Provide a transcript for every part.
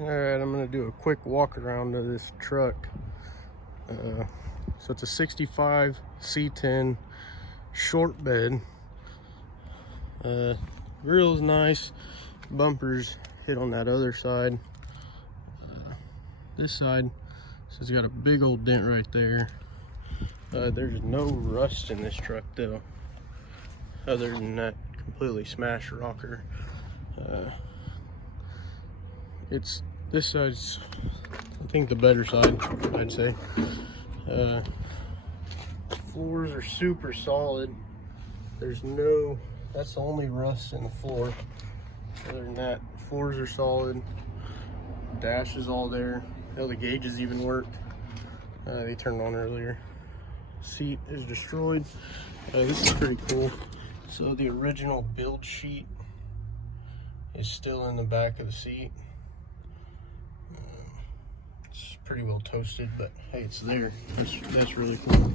All right, I'm gonna do a quick walk around of this truck. So it's a 65 C10 short bed. Grill's nice, bumpers hit on that other side. This side, so it's got a big old dent right there. There's no rust in this truck though, other than that completely smashed rocker. This side's, I think, the better side, I'd say. Floors are super solid. That's the only rust in the floor. Other than that, floors are solid. Dash is all there. Hell, the gauges even work. They turned on earlier. Seat is destroyed. This is pretty cool. So the original build sheet is still in the back of the seat. It's pretty well toasted, but hey, it's there. That's really cool.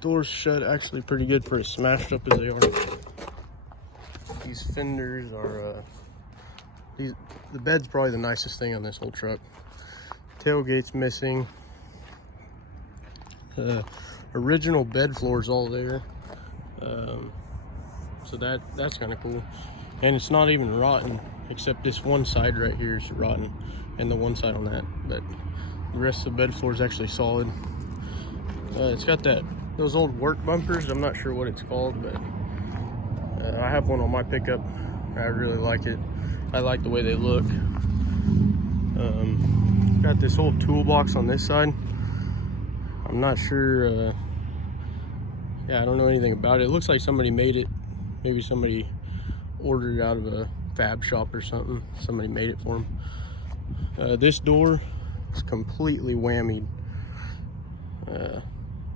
Doors shut actually pretty good for as smashed up as they are. These fenders are the bed's probably the nicest thing on this whole truck. Tailgate's missing. Original bed floor's all there. So that's kind of cool. And it's not even rotten, except this one side right here is rotten, and the one side on that. But the rest of the bed floor is actually solid. It's got those old work bumpers. I'm not sure what it's called, but I have one on my pickup. I really like it. I like the way they look. Got this whole toolbox on this side. I'm not sure. Yeah, I don't know anything about it. It looks like somebody made it. Maybe somebody ordered it out of a fab shop or something. Somebody made it for them. This door is completely whammied.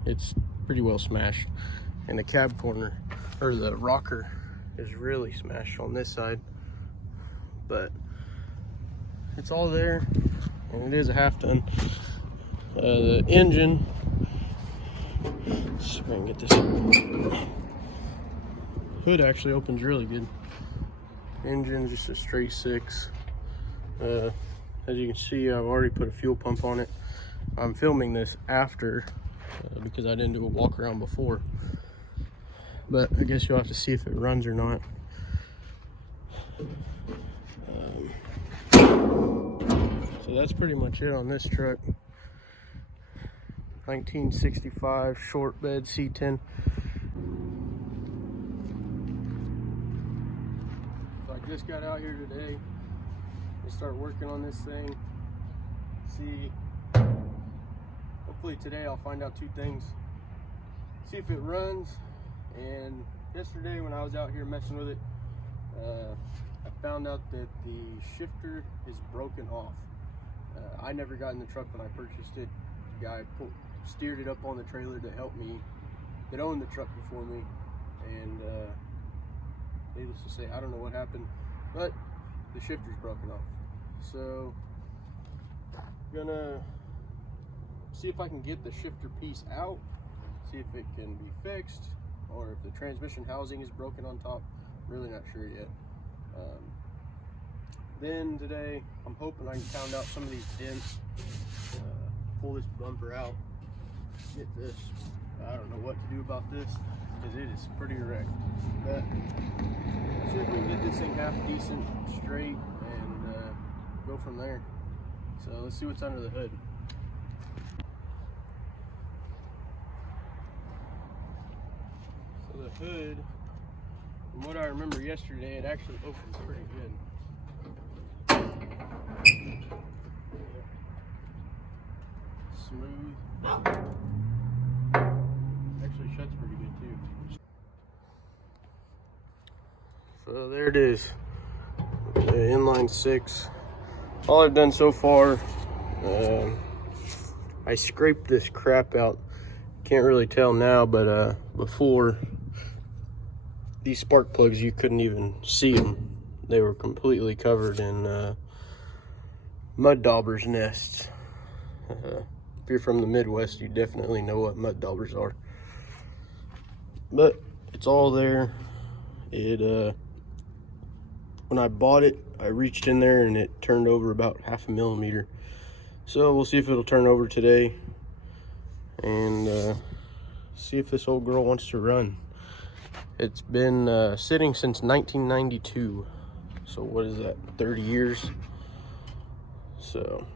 It's pretty well smashed. And the cab corner, or the rocker, is really smashed on this side. But it's all there, and it is a half ton. The engine, let's see if I can get this. Hood actually opens really good. Engine's just a straight 6. As you can see, I've already put a fuel pump on it. I'm filming this after because I didn't do a walk around before. But I guess you'll have to see if it runs or not. So that's pretty much it on this truck. 1965 short bed C10. So I just got out here today to start working on this thing. Hopefully today I'll find out 2 things. See if it runs, and yesterday when I was out here messing with it, I found out that the shifter is broken off. I never got in the truck when I purchased it. The guy steered it up on the trailer that owned the truck before me, and needless to say, I don't know what happened, but the shifter's broken off. So I'm gonna see if I can get the shifter piece out, see if it can be fixed, or if the transmission housing is broken on top. Really not sure yet. Then today, I'm hoping I can pound out some of these dents, pull this bumper out, get this. I don't know what to do about this, because it is pretty wrecked. But see if we can get this thing half decent, straight, and go from there. So let's see what's under the hood. So the hood, from what I remember yesterday, it actually opens pretty good. Smooth. Actually shuts pretty good too. So there it is, the inline 6. All I've done so far, I scraped this crap out. Can't really tell now, but before, these spark plugs, you couldn't even see them. They were completely covered in mud daubers nests. If you're from the Midwest, you definitely know what mud daubers are. But it's all there. It when I bought it, I reached in there and it turned over about 0.5 millimeter. So we'll see if it'll turn over today and see if this old girl wants to run. It's been sitting since 1992. So what is that, 30 years? So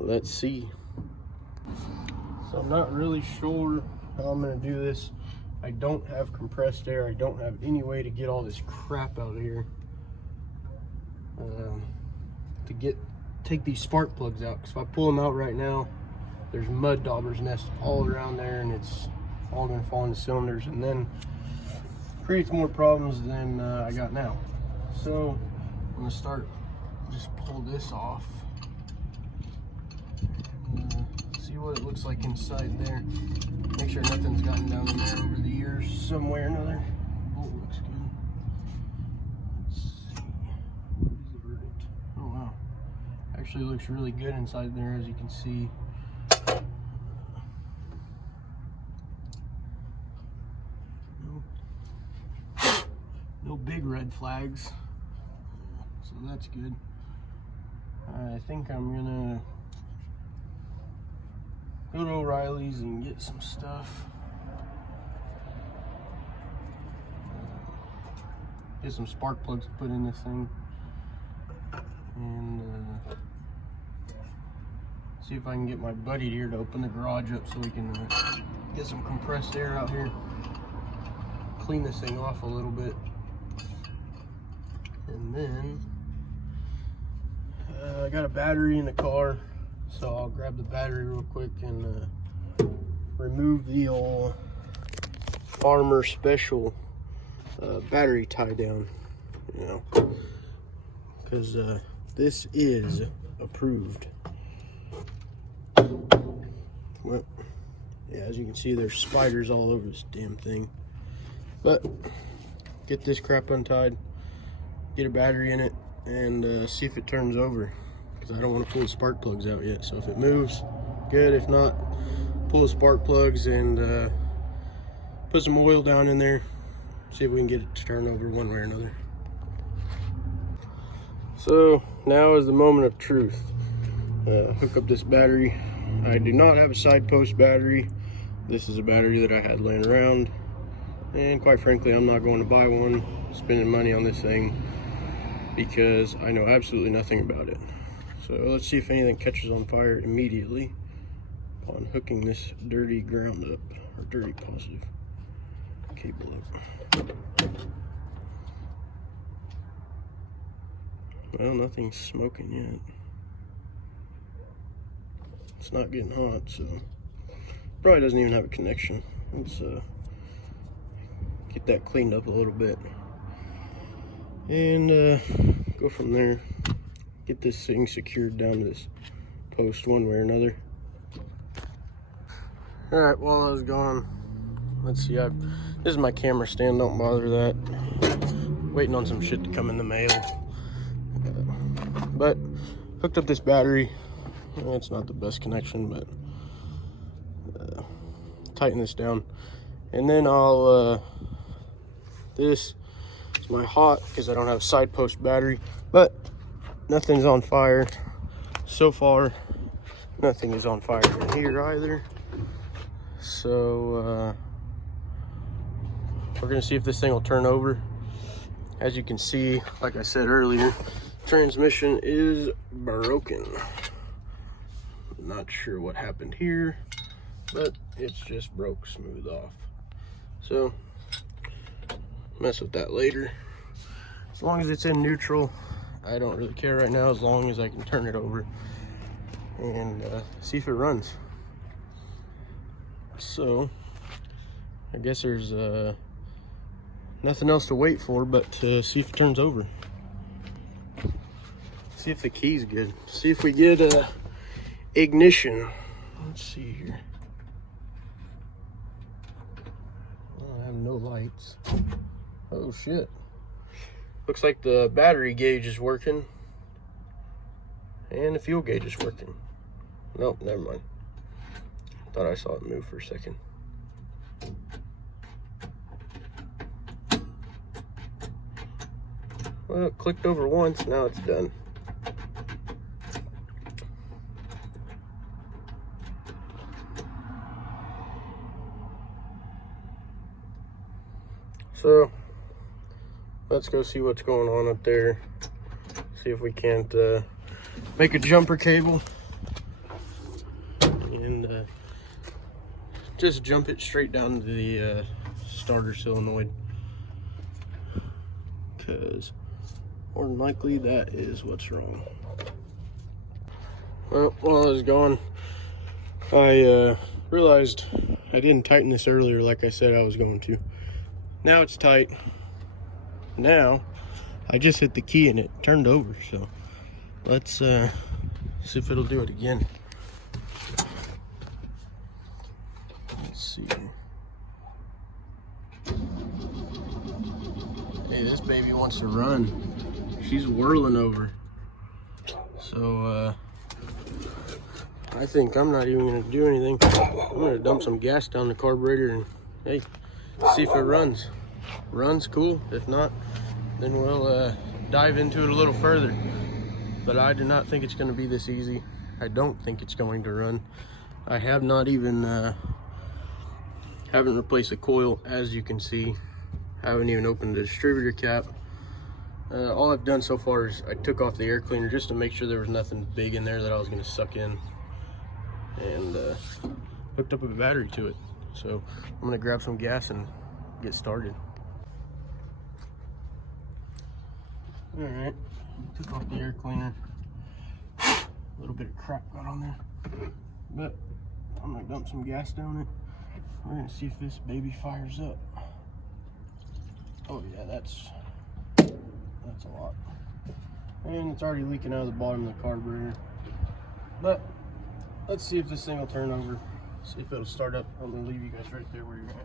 let's see. So I'm not really sure how I'm gonna do this. I don't have compressed air. I don't have any way to get all this crap out of here. To take these spark plugs out. Because if I pull them out right now, there's mud daubers nests all around there, and it's all gonna fall into cylinders, and then creates more problems than I got now. So I'm gonna just pull this off. See what it looks like inside there. Make sure nothing's gotten down in there over the years some way or another. Oh, it looks good. Let's see. What is the verdict? Oh wow. Actually looks really good inside there, as you can see. No big red flags. So that's good. I think I'm gonna go to O'Reilly's and get some stuff. Get some spark plugs to put in this thing. And see if I can get my buddy here to open the garage up so we can get some compressed air out here. Clean this thing off a little bit. And then I got a battery in the car. So I'll grab the battery real quick and remove the old Farmer Special battery tie down, you know, because this is approved. Well, yeah, as you can see, there's spiders all over this damn thing. But get this crap untied, get a battery in it, and see if it turns over. Because I don't want to pull the spark plugs out yet. So if it moves, good. If not, pull the spark plugs and put some oil down in there. See if we can get it to turn over one way or another. So now is the moment of truth. Hook up this battery. I do not have a side post battery. This is a battery that I had laying around. And quite frankly, I'm not going to buy one, spending money on this thing, because I know absolutely nothing about it. So let's see if anything catches on fire immediately upon hooking this dirty ground up, or dirty positive cable up. Well, nothing's smoking yet. It's not getting hot, so probably doesn't even have a connection. Let's get that cleaned up a little bit and go from there. Get this thing secured down to this post one way or another. All right, while I was gone, let's see, this is my camera stand, don't bother that. Waiting on some shit to come in the mail. But hooked up this battery. It's not the best connection, but tighten this down. And then I'll, this is my hot, because I don't have a side post battery, but nothing's on fire so far. Nothing is on fire in here either. So we're gonna see if this thing will turn over. As you can see, like I said earlier, transmission is broken. Not sure what happened here, but it's just broke smooth off. So mess with that later. As long as it's in neutral, I don't really care right now, as long as I can turn it over and see if it runs. So I guess there's nothing else to wait for but to see if it turns over. See if the key's good. See if we get ignition. Let's see here. Oh, I have no lights. Oh shit. Looks like the battery gauge is working and the fuel gauge is working. Nope, never mind. Thought I saw it move for a second. Well, it clicked over once, now it's done. So let's go see what's going on up there. See if we can't make a jumper cable and just jump it straight down to the starter solenoid, because more than likely that is what's wrong. Well, while I was gone, I realized I didn't tighten this earlier like I said I was going to. Now it's tight. Now I just hit the key and it turned over, so let's see if it'll do it again. Let's see. Hey, this baby wants to run. She's whirling over. So I think I'm not even gonna do anything. I'm gonna dump some gas down the carburetor and hey, see if it runs. Runs, cool. If not, then we'll dive into it a little further. But I do not think it's going to be this easy. I don't think it's going to run. I have not even haven't replaced the coil, as you can see. I haven't even opened the distributor cap. All I've done so far is I took off the air cleaner just to make sure there was nothing big in there that I was going to suck in, and hooked up a battery to it. So I'm going to grab some gas and get started. All right, took off the air cleaner. A little bit of crap got on there, but I'm gonna dump some gas down it. We're gonna see if this baby fires up. Oh yeah, that's a lot. And it's already leaking out of the bottom of the carburetor. But let's see if this thing will turn over. See if it'll start up. I'm gonna leave you guys right there where you're at.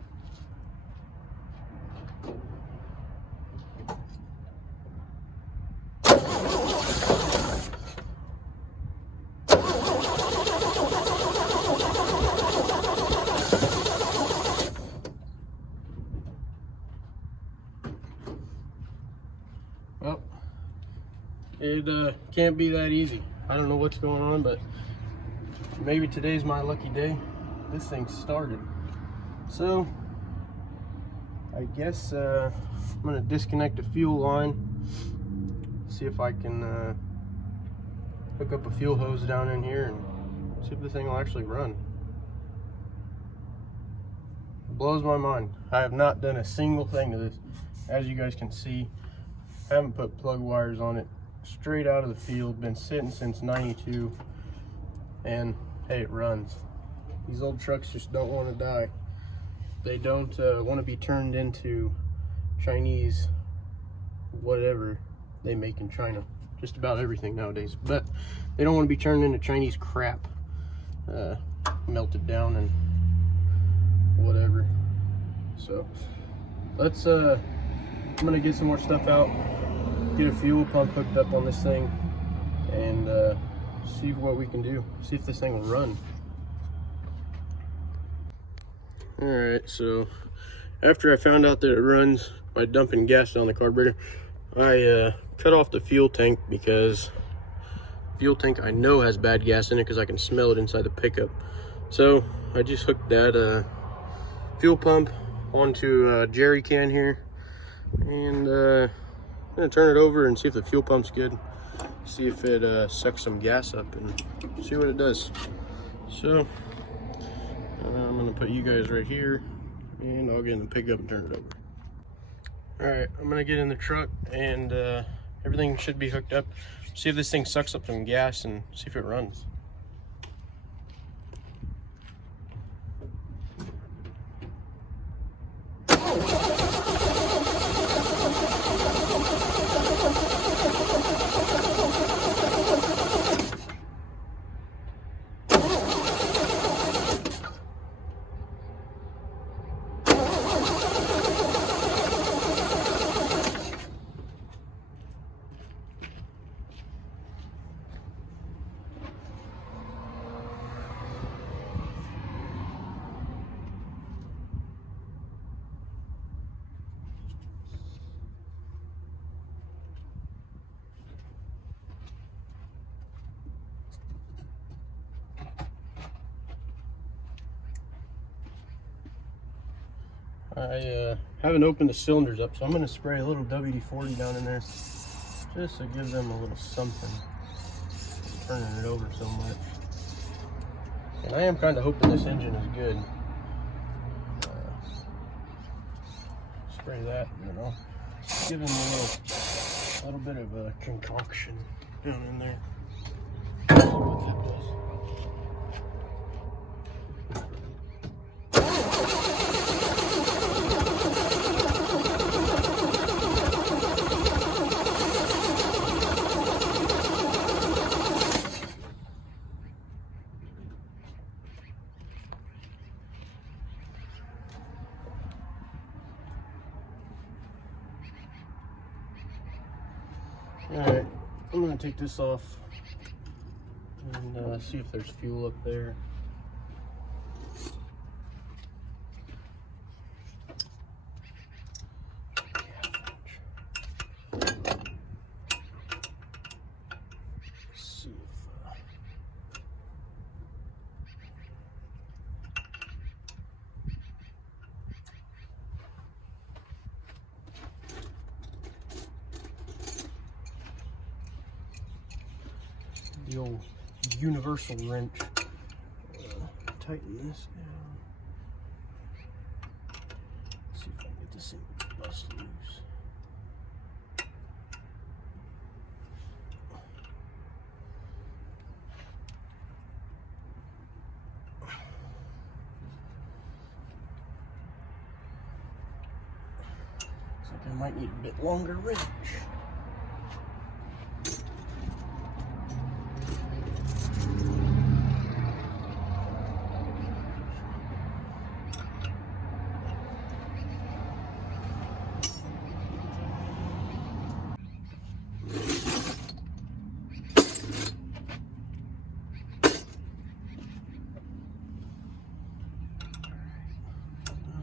Well, it can't be that easy. I don't know what's going on, but maybe today's my lucky day. This thing started. So I guess I'm gonna disconnect the fuel line, see if I can hook up a fuel hose down in here and see if this thing will actually run. It blows my mind. I have not done a single thing to this. As you guys can see, haven't put plug wires on it, straight out of the field, been sitting since '92, and hey, it runs. These old trucks just don't want to die. They don't want to be turned into Chinese whatever they make in China. Just about everything nowadays, but they don't want to be turned into Chinese crap, melted down and whatever. So let's I'm gonna get some more stuff out, get a fuel pump hooked up on this thing, and see what we can do. See if this thing will run. All right, so after I found out that it runs by dumping gas down the carburetor, I cut off the fuel tank, because fuel tank I know has bad gas in it because I can smell it inside the pickup. So I just hooked that fuel pump onto a jerry can here, and I'm gonna turn it over and see if the fuel pump's good, see if it sucks some gas up, and see what it does. So I'm gonna put you guys right here, and I'll get in the pickup and turn it over. All right, I'm gonna get in the truck, and everything should be hooked up. See if this thing sucks up some gas and see if it runs. I haven't opened the cylinders up, so I'm going to spray a little WD-40 down in there just to give them a little something. Turning it over so much. And I am kind of hoping this engine is good. Spray that, you know, give them a little bit of a concoction down in there. See what that does. Alright, I'm going to take this off and see if there's fuel up there. See if the old universal wrench. Tighten this down. See if I can get this thing bust loose. Looks like I might need a bit longer wrench.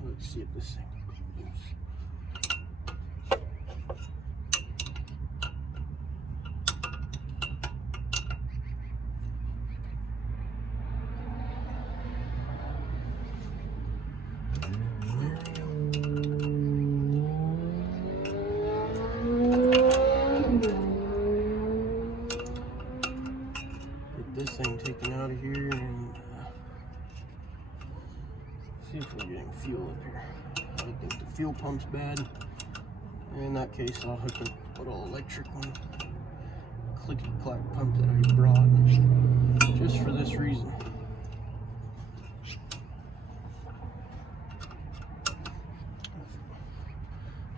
Let's see if this thing goes loose. Get this thing taken out of here and see if we're getting fuel up here. I think the fuel pump's bad. In that case, I'll hook up a little electric one. Clicky-clack pump that I brought just for this reason.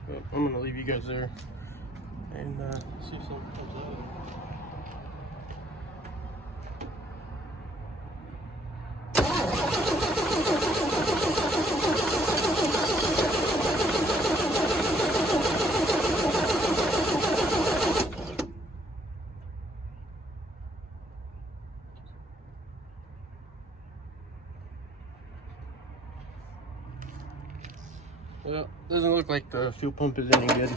But I'm gonna leave you guys there and see if something comes out of it. Well, doesn't look like the fuel pump is any good,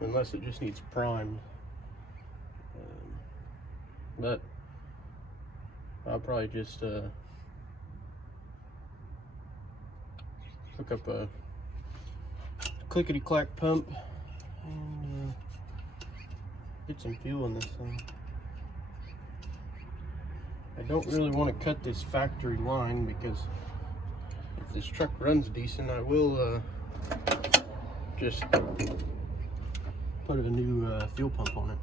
unless it just needs primed. But I'll probably just hook up a clickety-clack pump and get some fuel in this thing. I don't really want to cut this factory line because if this truck runs decent, I will just put a new fuel pump on it.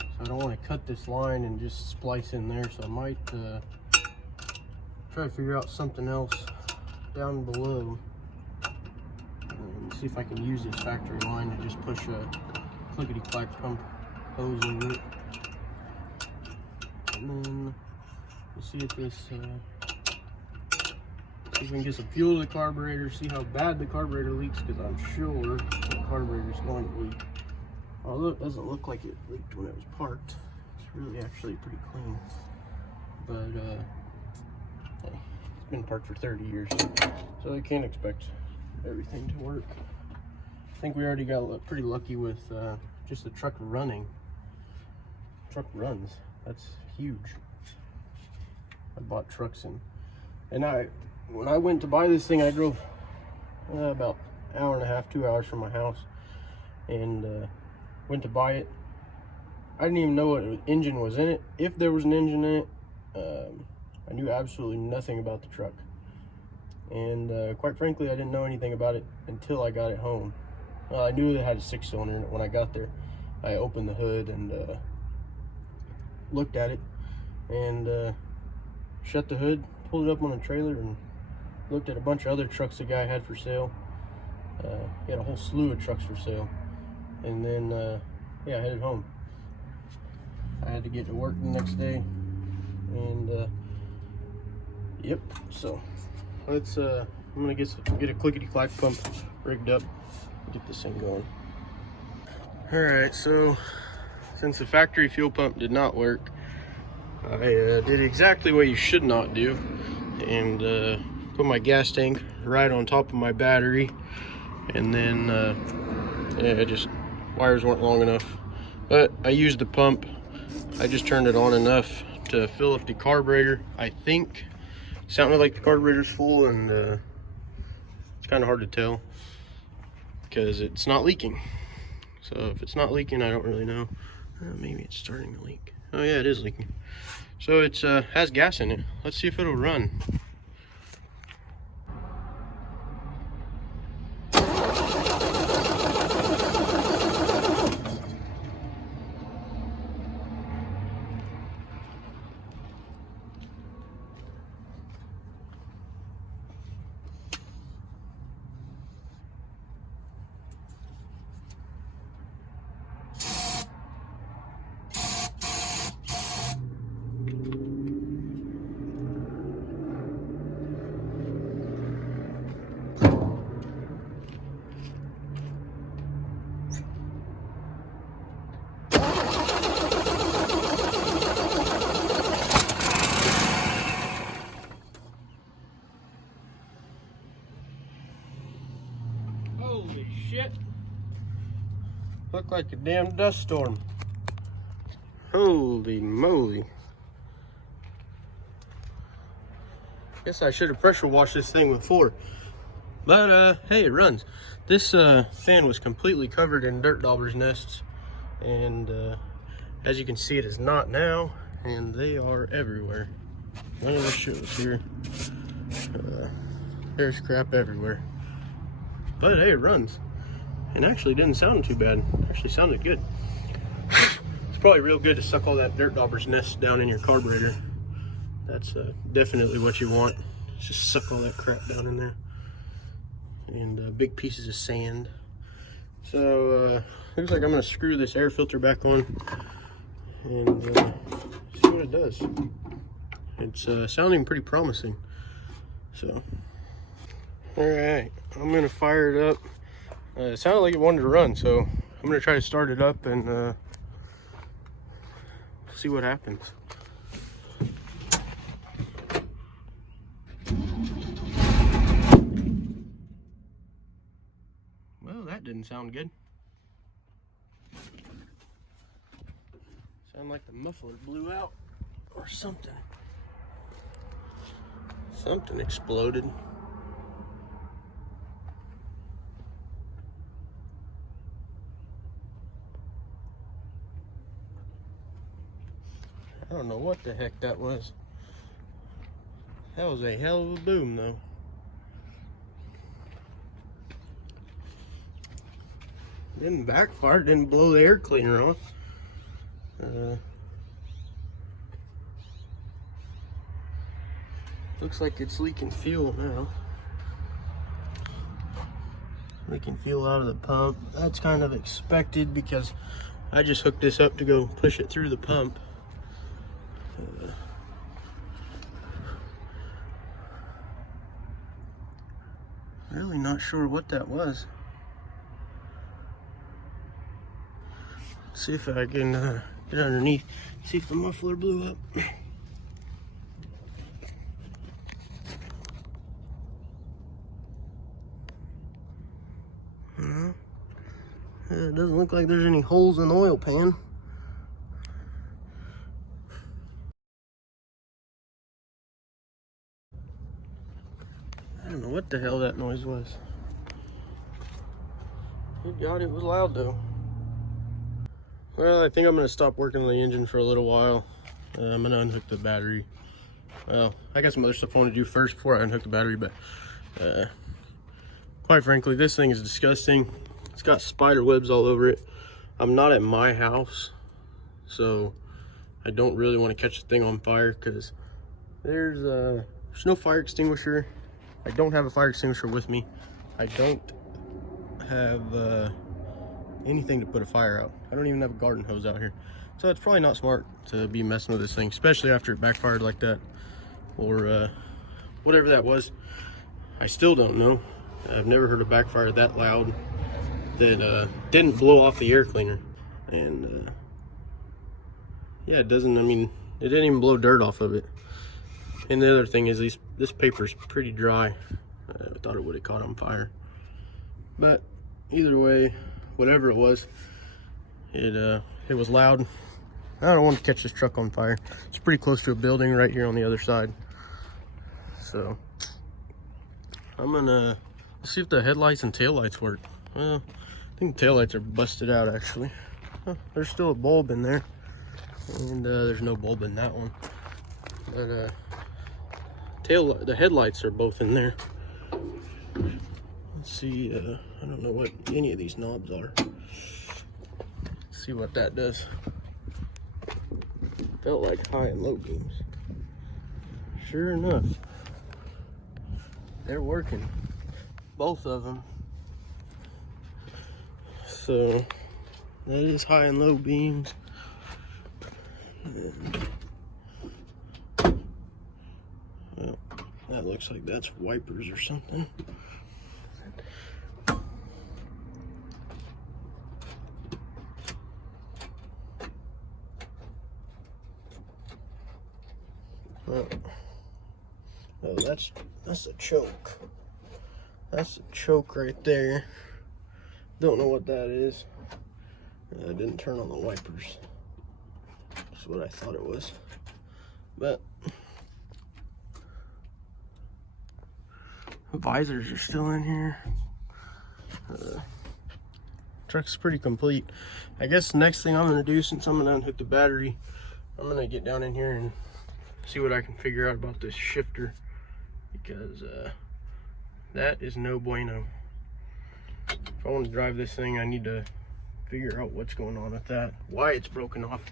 So I don't want to cut this line and just splice in there, so I might try to figure out something else down below and see if I can use this factory line to just push a clickety-clack pump hose over it. And then we'll see if this see if we can get some fuel to the carburetor, see how bad the carburetor leaks, because I'm sure the carburetor is going to leak. Although it doesn't look like it leaked when it was parked. It's really actually pretty clean. But hey, it's been parked for 30 years, so I can't expect everything to work. I think we already got pretty lucky with just the truck running. Truck runs. That's huge. I bought trucks and when I went to buy this thing, I drove about an hour and a half, 2 hours from my house, and went to buy it. I didn't even know what engine was in it, if there was an engine in it. I knew absolutely nothing about the truck, and quite frankly, I didn't know anything about it until I got it home. I knew it had a 6-cylinder in it when I got there. I opened the hood and looked at it, and shut the hood, pulled it up on a trailer, and looked at a bunch of other trucks the guy had for sale. He had a whole slew of trucks for sale, and then yeah, I headed home. I had to get to work the next day, and yep. So let's I'm gonna get a clickety-clack pump rigged up, get this thing going. All right, so since the factory fuel pump did not work, I did exactly what you should not do, and put my gas tank right on top of my battery, and then yeah, just wires weren't long enough, but I used the pump. I just turned it on enough to fill up the carburetor. I think it sounded like the carburetor's full, and it's kind of hard to tell because it's not leaking. So if it's not leaking, I don't really know. Maybe it's starting to leak. Oh yeah, it is leaking. So it's has gas in it. Let's see if it'll run. Holy shit. Looked like a damn dust storm. Holy moly. Guess I should have pressure washed this thing before. But hey, it runs. This fan was completely covered in dirt dauber's nests, and as you can see, it is not now, and they are everywhere. None of this shit was here. There's crap everywhere. But hey, it runs. And actually didn't sound too bad. It actually sounded good. It's probably real good to suck all that dirt dauber's nest down in your carburetor. That's definitely what you want. Just suck all that crap down in there. And big pieces of sand. So looks like I'm gonna screw this air filter back on and see what it does. It's sounding pretty promising. So, all right, I'm gonna fire it up. It sounded like it wanted to run, so I'm gonna try to start it up and see what happens. Well, that didn't sound good. Sounded like the muffler blew out or something. Something exploded. I don't know what the heck that was. That was a hell of a boom, though. Didn't backfire, didn't blow the air cleaner off. Looks like it's leaking fuel now. Leaking fuel out of the pump. That's kind of expected because I just hooked this up to go push it through the pump. Really not sure what that was. See if I can get underneath, see if the muffler blew up. It doesn't look like there's any holes in the oil pan. know what the hell that noise was. Good God, it was loud though. Well, I think I'm gonna stop working on the engine for a little while. I'm gonna unhook the battery. Well, I got some other stuff I want to do first before I unhook the battery, but quite frankly, this thing is disgusting. It's got spider webs all over it. I'm not at my house, so I don't really want to catch the thing on fire because there's no fire extinguisher. I don't have a fire extinguisher with me. I don't have anything to put a fire out. I don't even have a garden hose out here. So it's probably not smart to be messing with this thing, especially after it backfired like that, or whatever that was. I still don't know. I've never heard a backfire that loud that didn't blow off the air cleaner. And yeah, it doesn't, I mean, it didn't even blow dirt off of it. And the other thing is this paper's pretty dry. I thought it would have caught on fire. But either way, whatever it was loud. I don't want to catch this truck on fire. It's pretty close to a building right here on the other side. So I'm gonna see if the headlights and taillights work. Well, I think the taillights are busted out actually. Oh, there's still a bulb in there. And there's no bulb in that one. But the headlights are both in there. Let's see, I don't know what any of these knobs are. Let's see what that does. Felt like high and low beams. Sure enough, they're working. Both of them. So that is high and low beams. Well, that looks like that's wipers or something. Oh, that's a choke. That's a choke right there. Don't know what that is. I didn't turn on the wipers. That's what I thought it was. But visors are still in here. Truck's pretty complete. I guess the next thing I'm gonna do, since I'm gonna unhook the battery, I'm gonna get down in here and see what I can figure out about this shifter, because that is no bueno. If I want to drive this thing, I need to figure out what's going on with that, why it's broken off,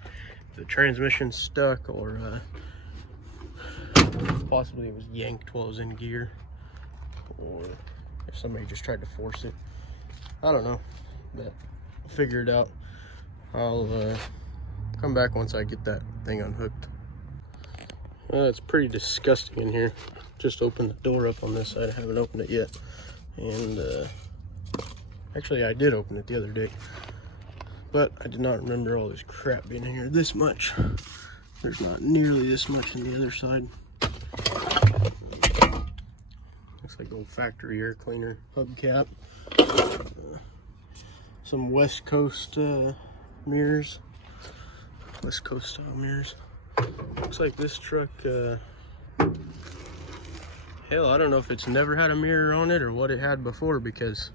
if the transmission's stuck, or possibly it was yanked while it was in gear, or if somebody just tried to force it. I don't know, but I'll figure it out. I'll come back once I get that thing unhooked. It's pretty disgusting in here. Just opened the door up on this side. I haven't opened it yet. And actually I did open it the other day, but I did not remember all this crap being in here this much. There's not nearly this much on the other side. Looks like old factory air cleaner hubcap. Some West Coast mirrors. West Coast style mirrors. Looks like this truck, hell, I don't know if it's never had a mirror on it or what it had before, because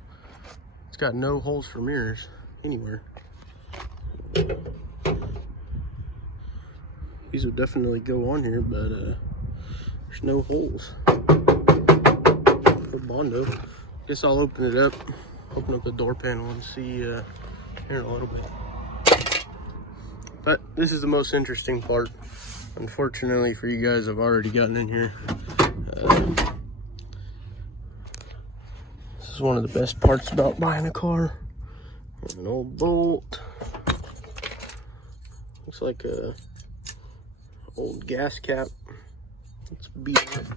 it's got no holes for mirrors anywhere. These would definitely go on here, but there's no holes. Good Bondo. Guess I'll open it up, open up the door panel and see here in a little bit. But this is the most interesting part. Unfortunately for you guys, I've already gotten in here. This is one of the best parts about buying a car. An old bolt. Looks like a old gas cap. Let's beat it.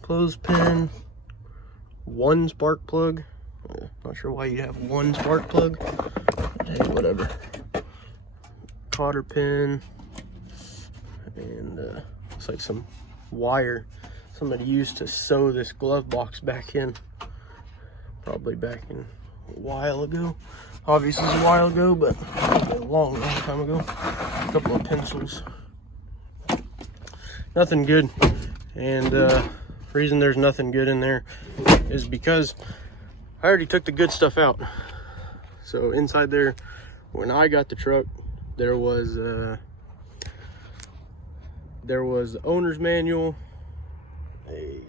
Clothespin. One spark plug. Not sure why you'd have one spark plug. Hey, whatever. Cotter pin, and looks like some wire somebody used to sew this glove box back in, probably back in a while ago. Obviously it's a while ago, but a long time ago. A couple of pencils, nothing good. And reason there's nothing good in there is because I already took the good stuff out. So inside there, when I got the truck, there was the owner's manual, a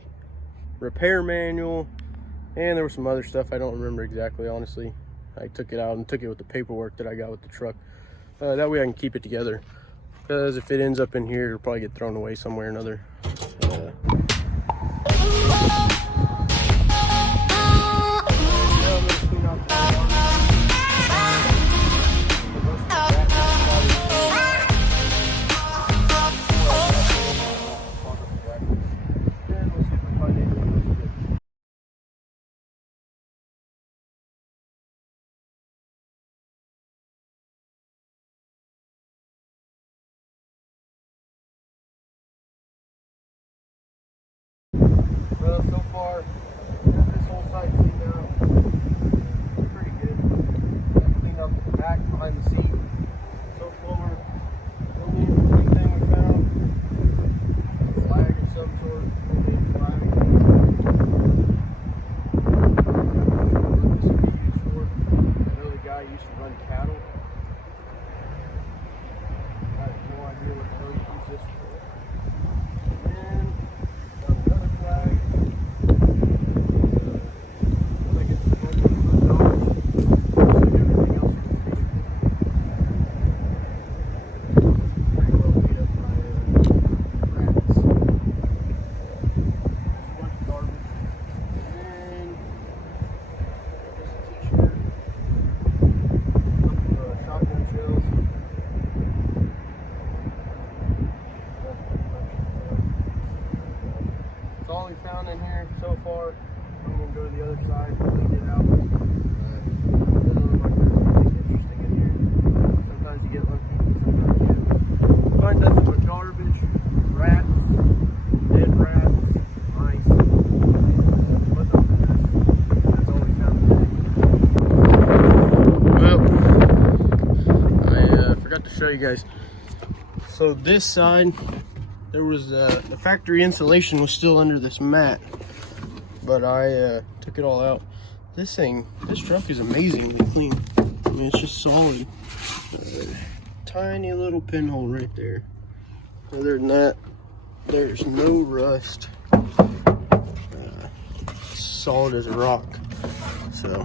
repair manual, and there was some other stuff I don't remember exactly, honestly. I took it out and took it with the paperwork that I got with the truck. That way I can keep it together, because if it ends up in here, it'll probably get thrown away somewhere or another. Well, so far, this whole site cleaned out pretty good. I cleaned out the back behind the seat. So far, the only interesting thing we found, a flag of some sort, homemade flag. What this would be used for. I know the guy used to run cattle. I have no idea what the hell he used this for. And another flag. That's all we found in here so far. I'm going to go to the other side and clean it out. Doesn't look like there's anything interesting in here. Sometimes you get lucky, sometimes you find nothing but garbage, rats, dead rats, mice, but nothing else. That's all we found today. Well, I forgot to show you guys. So this side, there was the factory insulation was still under this mat, but I took it all out. This truck is amazingly clean. I mean, it's just solid. Tiny little pinhole right there. Other than that, there's no rust. Solid as a rock. So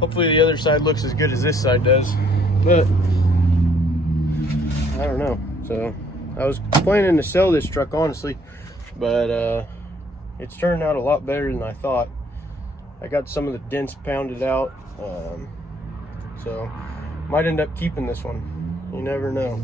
hopefully the other side looks as good as this side does, but I don't know. So I was planning to sell this truck, honestly, but it's turned out a lot better than I thought. I got some of the dents pounded out, so might end up keeping this one. You never know.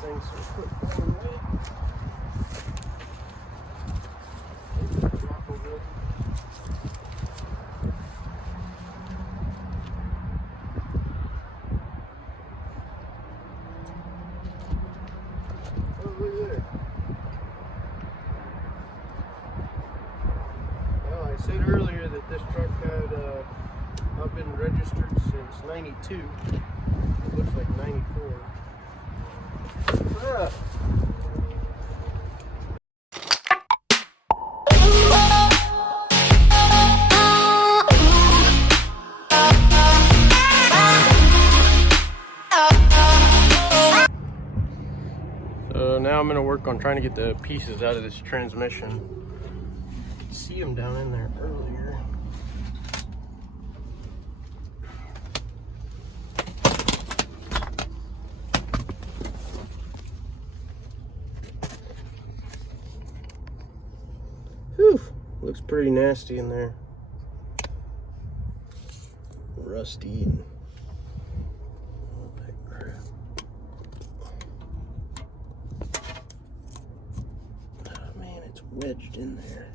Things so quick. Well, I said earlier that this truck had not been registered since '92. It looks like '94. I'm gonna work on trying to get the pieces out of this transmission. See them down in there earlier. Whew, looks pretty nasty in there. Rusty and all that crap. Oh man, it's wedged in there.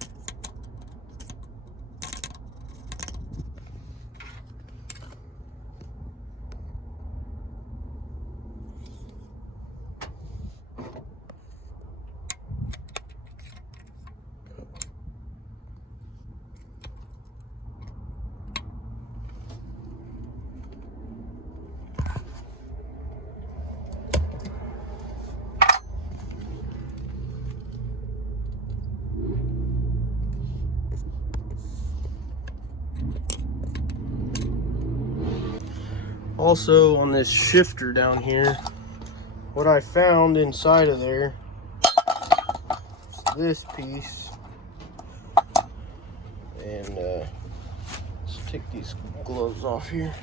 Also on this shifter down here, what I found inside of there, this piece, and let's take these gloves off here.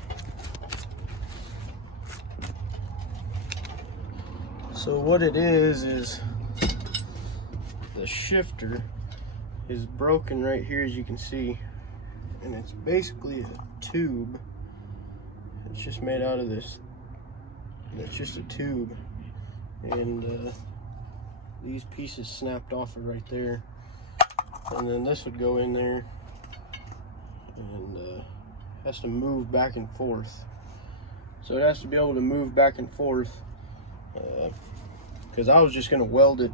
So what it is the shifter is broken right here, as you can see, and it's basically a tube. It's just made out of this. It's just a tube, and these pieces snapped off it right there, and then this would go in there and has to move back and forth. So it has to be able to move back and forth, because I was just going to weld it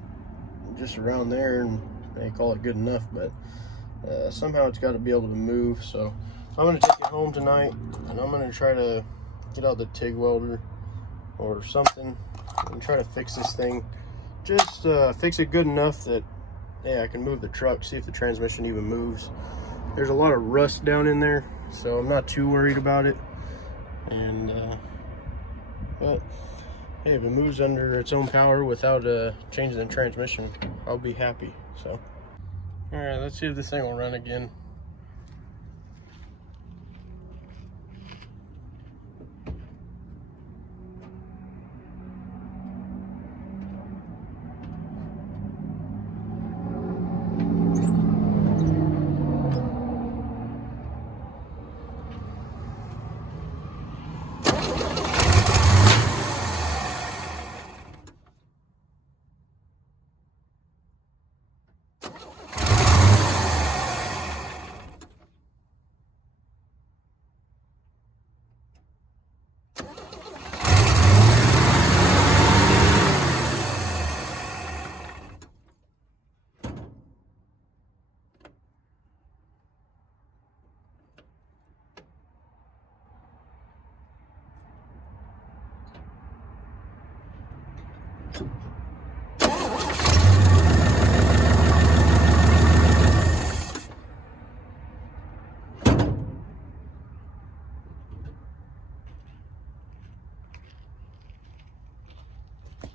just around there and they call it good enough, but somehow it's got to be able to move. So I'm going to take it home tonight, and I'm going to try to get out the TIG welder or something and try to fix this thing. Just fix it good enough that, yeah, I can move the truck, see if the transmission even moves. There's a lot of rust down in there, so I'm not too worried about it. And but hey, if it moves under its own power without changing the transmission, I'll be happy. So all right, let's see if this thing will run again.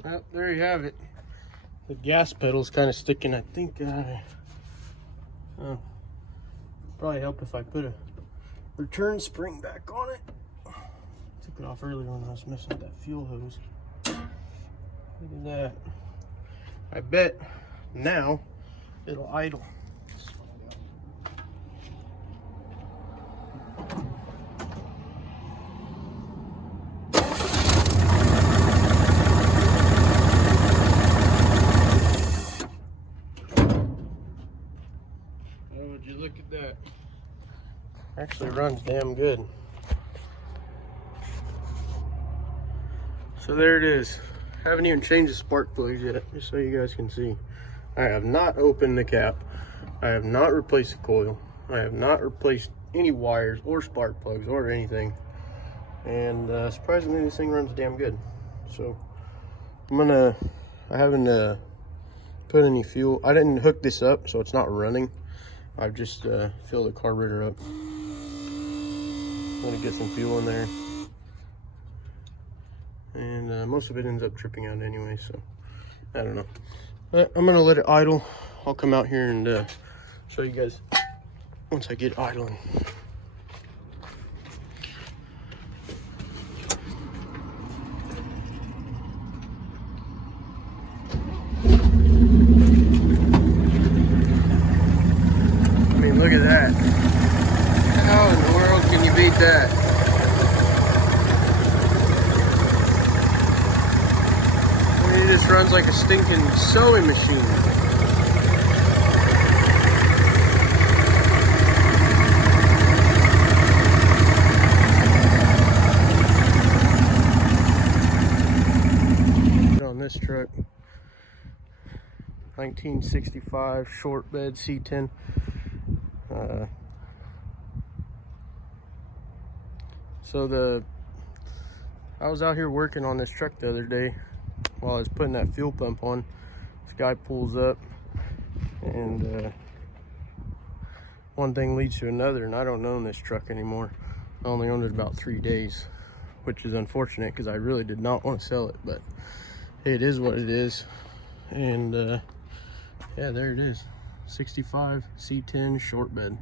Well, there you have it. The gas pedal's kind of sticking. I think probably help if I put a return spring back on it. Took it off earlier when I was messing with that fuel hose. Look at that. I bet now it'll idle. Would you look at that? Actually runs damn good. So there it is. Haven't even changed the spark plugs yet, just so you guys can see. I have not opened the cap. I have not replaced the coil. I have not replaced any wires or spark plugs or anything. And surprisingly, this thing runs damn good. So I haven't put any fuel. I didn't hook this up, so it's not running. I've just filled the carburetor up. I'm gonna get some fuel in there. And most of it ends up dripping out anyway, so I don't know. But I'm gonna let it idle. I'll come out here and show you guys once I get idling. I mean, look at that. How in the world can you beat that? I mean, it just runs like a stinking sewing machine. On this truck, 1965 short bed C10. I was out here working on this truck the other day while I was putting that fuel pump on. This guy pulls up and one thing leads to another, and I don't own this truck anymore. I only owned it about 3 days, which is unfortunate because I really did not want to sell it, but it is what it is. And yeah, there it is, 65 C10 short bed.